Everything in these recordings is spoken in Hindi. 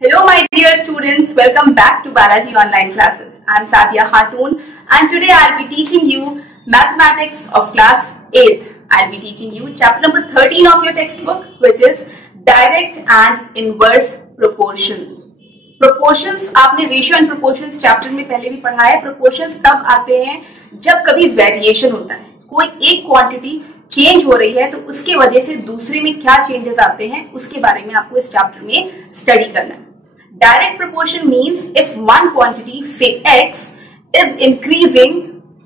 Hello my dear students, welcome back to Balaji Online Classes. I am Sadia Khatun and today I will be teaching you Mathematics of class 8th. I will be teaching you chapter number 13 of your textbook, which is Direct and Inverse Proportions. Proportions आपने रेशियो एंड प्रोपोर्शंस चैप्टर में पहले भी पढ़ा है. प्रोपोर्शंस तब आते हैं जब कभी वेरिएशन होता है, कोई एक क्वांटिटी चेंज हो रही है तो उसके वजह से दूसरे में क्या चेंजेस आते हैं उसके बारे में आपको इस चैप्टर में स्टडी करना है. Direct proportion means if one quantity say x is increasing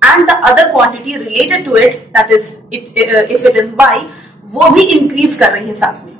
and the other quantity related to it that is if it is y वो भी इंक्रीज कर रही है साथ में.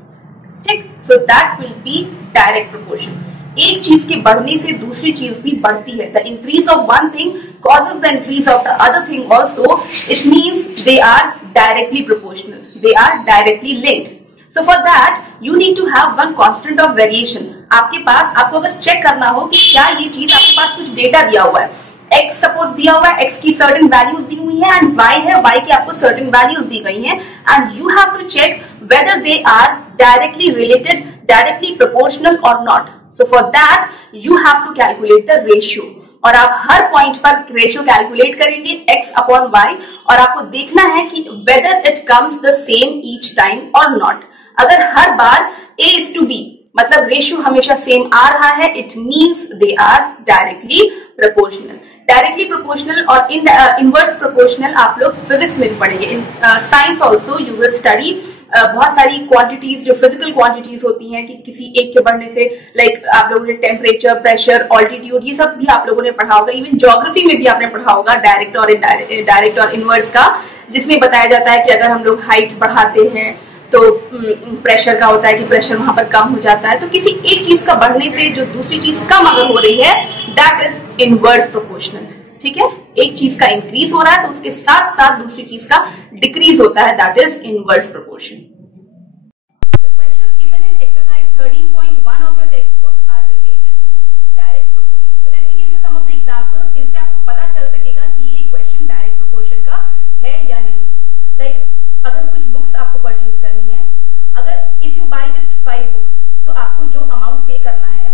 ठीक, so that will be direct proportion. एक चीज के बढ़ने से दूसरी चीज भी बढ़ती है. The increase of one thing causes the increase of the other thing also. It means they are directly proportional. They are directly linked. So for that you need to have one constant of variation. आपके पास आपको अगर चेक करना हो कि क्या ये चीज आपके पास कुछ डेटा दिया हुआ है, x सपोज दिया हुआ है, x की सर्टेन वैल्यूज दी हुई है एंड y है, y की आपको सर्टेन वैल्यूज दी गई हैं and you have to check whether they are directly related, directly proportional or not. So for that you have to calculate the ratio. और आप हर पॉइंट पर रेशियो कैलकुलेट करेंगे x अपॉन y और आपको देखना है कि whether it comes the same each time और नॉट. अगर हर बार a इज टू b मतलब रेशियो हमेशा सेम आ रहा है, it means they are directly proportional. Directly proportional और इनवर्स प्रोपोर्शनल आप लोग फिजिक्स में भी पढ़ेंगे. In science also you will study बहुत सारी क्वांटिटीज जो फिजिकल क्वांटिटीज होती हैं कि किसी एक के बढ़ने से लाइक आप लोगों ने टेम्परेचर, प्रेशर, ऑल्टीट्यूड ये सब भी आप लोगों ने पढ़ा होगा. इवन ज्योग्राफी में भी आपने पढ़ा होगा डायरेक्ट और इनवर्स का, जिसमें बताया जाता है कि अगर हम लोग हाइट बढ़ाते हैं तो प्रेशर का होता है कि प्रेशर वहां पर कम हो जाता है. तो किसी एक चीज का बढ़ने से जो दूसरी चीज कम अगर हो रही है दैट इज इनवर्स प्रोपोर्शनल. ठीक है, एक चीज का इंक्रीज हो रहा है तो उसके साथ साथ दूसरी चीज का डिक्रीज होता है, that is inverse proportion. The questions given in exercise 13.1 of your textbook are related to direct proportion. So let me give you some of the examples जिनसे आपको पता चल सकेगा कि ये क्वेश्चन डायरेक्ट प्रोपोर्शन का है या नहीं. लाइक अगर कुछ बुक्स आपको परचेज करनी है, अगर if you by just 5 books तो आपको जो अमाउंट पे करना है,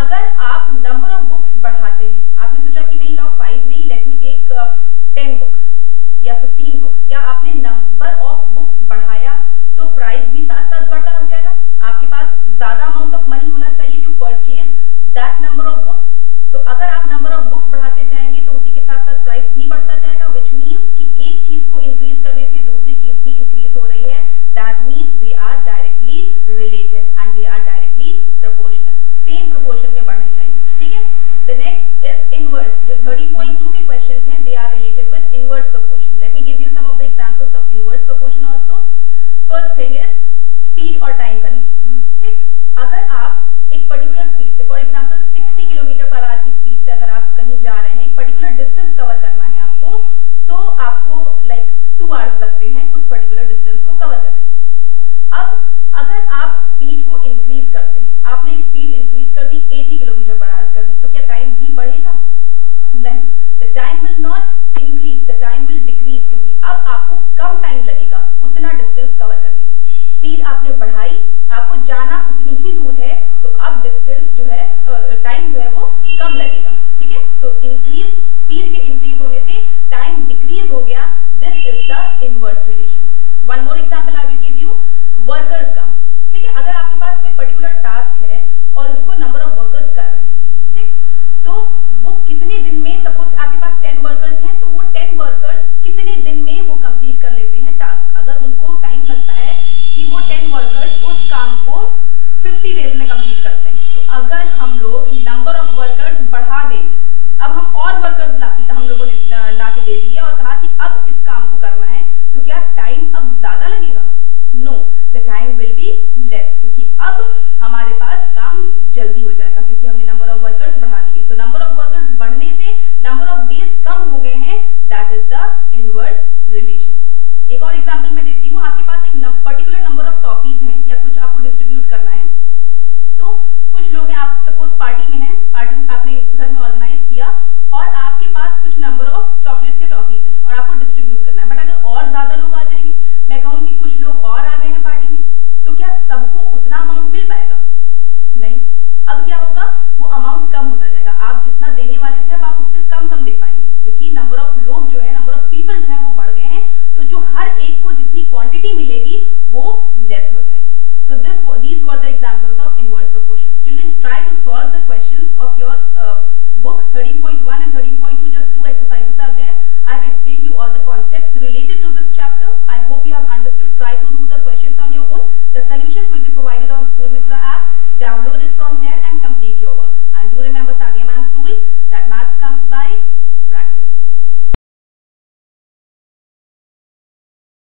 अगर आप नंबर ऑफ बुक्स बढ़ाते हैं, आपने सोचा कि नहीं लाओ 5 नहीं, लेट मी टेक 10 बुक्स या 15 बुक्स, या आपने नंबर ऑफ बुक्स बढ़ाया तो प्राइस भी साथ साथ बढ़ता रह जाएगा. आपके पास ज्यादा अमाउंट ऑफ मनी होना चाहिए to purchase that number of books. तो अगर आप नंबर ऑफ बुक्स बढ़ाते जाएंगे तो उसी के साथ साथ प्राइस भी बढ़ता जाएगा, विच मीन्स कि एक चीज को इंक्रीज करने से दूसरी चीज भी इंक्रीज हो रही है. That means they are directly related and they are directly proportional. Same proportion में बढ़ने चाहिए. ठीक है, द नेक्स्ट इज इनवर्स. जो 13.2 के क्वेश्चंस हैं they are related with inverse proportion. Let me give you some of the examples of inverse proportion also. First thing is speed और टाइम का लीजिए. ठीक, अगर आप एक पर्टिकुलर स्पीड से, for example 60 kilometre per hour की स्पीड से अगर आप कहीं जा रहे हैं, एक पर्टिकुलर डिस्टेंस कवर करना है आपको, तो आपको लाइक 2 आवर्स लगते हैं उस पर्टिकुलर डिस्टेंस को कवर करने में. अब अगर आप स्पीड को इंक्रीज करते हैं, आपने स्पीड इंक्रीज कर दी 80 किलोमीटर पर आवर कर दी, तो क्या टाइम भी बढ़ेगा? नहीं, the time will not increase, the time will decrease, क्योंकि अब आपको कम टाइम लगेगा उतना डिस्टेंस कवर करने में. स्पीड आपने बढ़ाई, आपको जाना उतनी ही दूर है, तो अब डिस्टेंस जो है, टाइम जो है वो कम लगेगा. ठीक है, सो इंक्रीज, स्पीड के इंक्रीज होने से टाइम डिक्रीज हो गया. This is the inverse relation. One more example I will give you workers का. ठीक है, अगर आपके पास कोई पर्टिकुलर टास्क है और उसको नंबर ऑफ वर्कर्स कर रहे हैं, ठीक, तो वो कितने दिन में, सपोज आपके पास 10 वर्कर्स हैं तो वो 10 वर्कर्स कितने दिन में वो कंप्लीट कर लेते हैं टास्क. अगर उनको टाइम लगता है कि वो 10 वर्कर्स उस काम को 50 डेज में कंप्लीट करते हैं, तो अगर हम लोग नंबर ऑफ वर्कर्स बढ़ा देंगे, अब हम और वर्कर्स हम लोगों ने ला के दे दिए और कहा कि अब इस काम को करना है, तो क्या टाइम अब ज्यादा लगेगा? No, the time will be less, क्योंकि अब हमारे पास काम जल्दी हो जाएगा क्योंकि हमने नंबर ऑफ वर्कर्स बढ़ा दिए. तो नंबर ऑफ वर्कर्स बढ़ने से नंबर ऑफ डेज कम हो गए हैं, that is the inverse relation. एक और एग्जांपल मैं देती हूँ. आपके पास एक पर्टिकुलर नंबर ऑफ टॉफीज हैं या कुछ आपको डिस्ट्रीब्यूट करना है, तो कुछ लोग हैं, आप सपोज पार्टी में हैं, पार्टी आपने घर में ऑर्गेनाइज किया और आपके पास कुछ नंबर ऑफ चॉकलेट्स या टॉफीज हैं और आपको डिस्ट्रीब्यूट करना है. बट अगर और ज्यादा लोग आ जाएंगे, मैं कहूँ कि कुछ लोग और आ गए हैं पार्टी में, तो क्या सबको उतना अमाउंट मिल पाएगा? नहीं. अब क्या होगा? अमाउंट कम होता जाएगा, आप जितना देने वाले थे अब आप उससे कम दे पाएंगे, क्योंकि नंबर ऑफ लोग जो है, नंबर ऑफ पीपल जो है वो बढ़ गए हैं, तो जो हर एक को जितनी क्वांटिटी मिलेगी वो लेस हो जाएगी. So these were the examples of inverse proportions. Children, try to solve the questions of your book 13.1